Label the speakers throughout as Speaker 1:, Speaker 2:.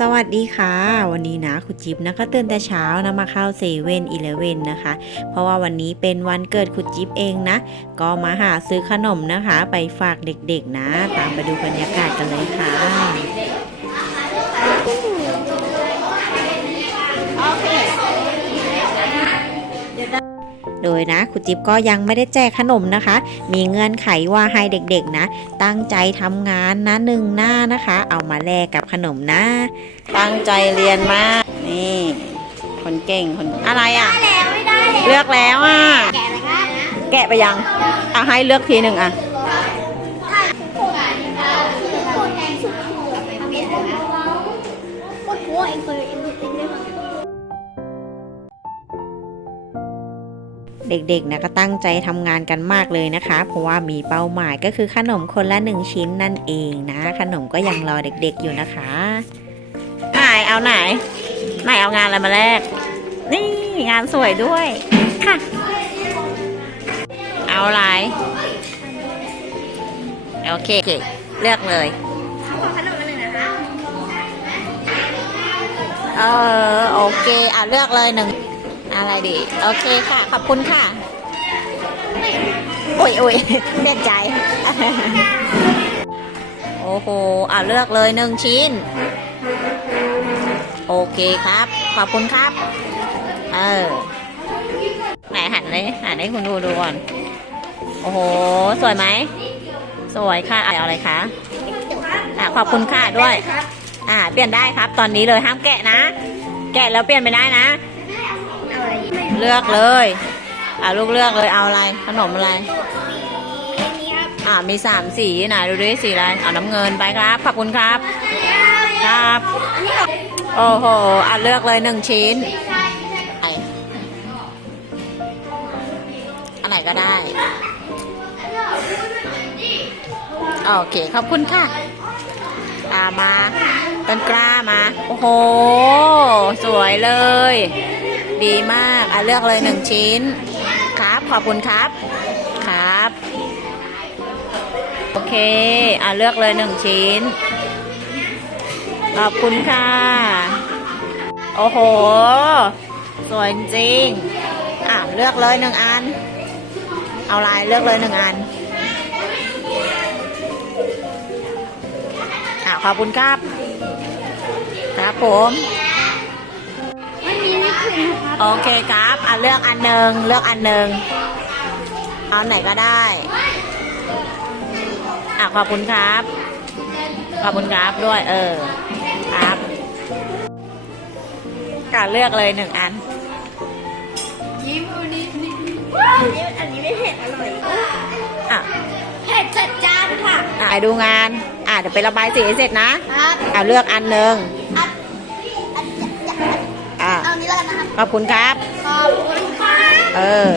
Speaker 1: สวัสดีค่ะ วันนี้นะคุณจิ๊บนะก็ตื่นแต่เช้านะมาเข้าเซเว่นอีเลเว่นนะคะ เพราะว่าวันนี้เป็นวันเกิดคุณจิ๊บเองนะ ก็มาหาซื้อขนมนะคะ ไปฝากเด็กๆนะ ตามไปดูบรรยากาศกันเลยค่ะ โดยนะคุณจิ๊บก็ยังไม่ได้แจกขนมนะคะ มีเงื่อนไขว่าให้เด็กๆนะ ตั้งใจทำงานนะหนึ่งหน้านะคะ เอามาแลกกับขนมนะ ตั้งใจเรียนมาก นี่ คนเก่งคนอะไรอะ
Speaker 2: แล้วไม่ได้แล้ว
Speaker 1: เลือกแล้วอะ
Speaker 2: แกะเลยครับ
Speaker 1: แกะไปยังอะให้เลือกทีหนึ่งอะ
Speaker 2: เด็
Speaker 1: กๆนะก็ตั้งใจทำงานกันมากเลยนะคะ เพราะว่ามีเป้าหมายก็คือขนมคนละหนึ่งชิ้นนั่นเองนะ ขนมก็ยังรอเด็กๆอยู่นะคะไหนเอาไหนไหนเอางานอะไรมาแลกนี่งานสวยด้วยค่ะ เอาอะไรโอเคเลือกเลย
Speaker 2: ขอขนมกันเลยนะคะ
Speaker 1: เออโอเคอะเลือกเลยหนึ่ง อะไรดี โอเคค่ะ ขอบคุณค่ะโอ้ยโอ้ยเสียใจ โอ้โหอะเลือกเลยหนึ่งชิ้น โอเคครับ ขอบคุณครับ เออไหนหันเลยหันให้คุณดูดูก่อน โอ้โห สวยไหม สวยค่ะเอาอะไรคะอะขอบคุณค่ะด้วย อ่า เปลี่ยนได้ครับ ตอนนี้เลยห้ามแกะนะ แกะแล้วเปลี่ยนไม่ได้นะ
Speaker 2: เลื
Speaker 1: อกเลยอ่าลูกเลือกเลยเอาอะไรขนมอะไร
Speaker 2: อ่า
Speaker 1: มีสามสีไหนดูดิสีอะไรเอาน้ำเงินไปครับขอบคุณครับ ครับโอ้โหอะเลือกเลยหนึ่งชิ้นออันไหนก็ได้โอเคขอบคุณค่ะอ่ามาต้นกล้ามา โอ้โห สวยเลย ดีมาก อะเลือกเลยหนึ่งชิ้น ครับ ขอบคุณครับ ครับ โอเค อะเลือกเลยหนึ่งชิ้น ขอบคุณค่ะ โอ้โห สวยจริง อะเลือกเลยหนึ่งอัน เอาลายเลือกเลยหนึ่งอัน อะขอบคุณครับ ครับผม โอเคครับอะเลือกอันหนึ่งเลือกอันหนึ่งเอาไหนก็ได้อะขอบคุณครับ ขอบคุณครับด้วย เออ ครับกาเลือกเลยหนึ่งอัน
Speaker 2: ยิ้มอันนี้อันนี้อันนี้ไม่เผ็ดอร่อย
Speaker 1: อะ
Speaker 2: เผ็ดจัดจานค่ะ
Speaker 1: อะไปดูงาน อะเดี๋ยวไประบายสีให้เสร็จนะ
Speaker 2: ครับ
Speaker 1: อะเลือกอันหนึ่ง ขอบคุณครับ
Speaker 2: ขอบคุณค่ะ
Speaker 1: เออ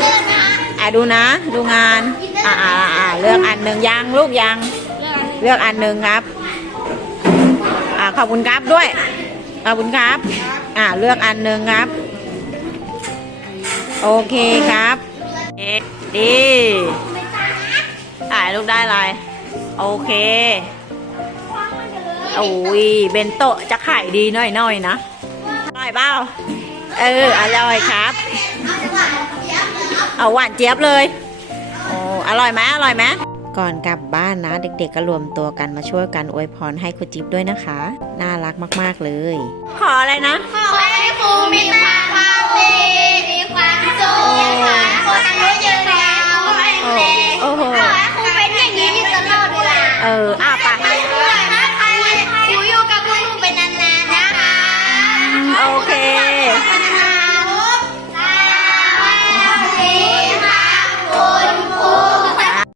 Speaker 2: เดินนะ
Speaker 1: อะดูนะ ดูงาน อะอะอะอะเลือกอันหนึ่งยังลูกยัง เลือกอันหนึ่งครับ อ่าขอบคุณครับด้วย ขอบคุณครับ อ่าเลือกอันหนึ่งครับ โอเคครับเอ็ดดีถ่ายลูกได้อะไร โอเคโอ้ยเบนโตะจะขายดีหน่อยๆนะอ ร่อยเปล่าเอออร่อยครับ เอาหวานเจี๊ยบเลยโอ้อร่อยไหมอร่อยไหมก่อนกลับบ้านนะ เด็กๆก็รวมตัวกันมาช่วยกันอวยพรให้คุณจิ๊บด้วยนะคะ น่ารักมากๆเลย ขออะไรนะ
Speaker 2: ขอให้ครูมีความดีมีความสุขนะคะคนอายุยืนยาวแข็งแรง
Speaker 1: โอ้โห
Speaker 2: ขอให้ครูเป็นอย่างนี้อยู่ตลอดเวลา
Speaker 1: เออ okay.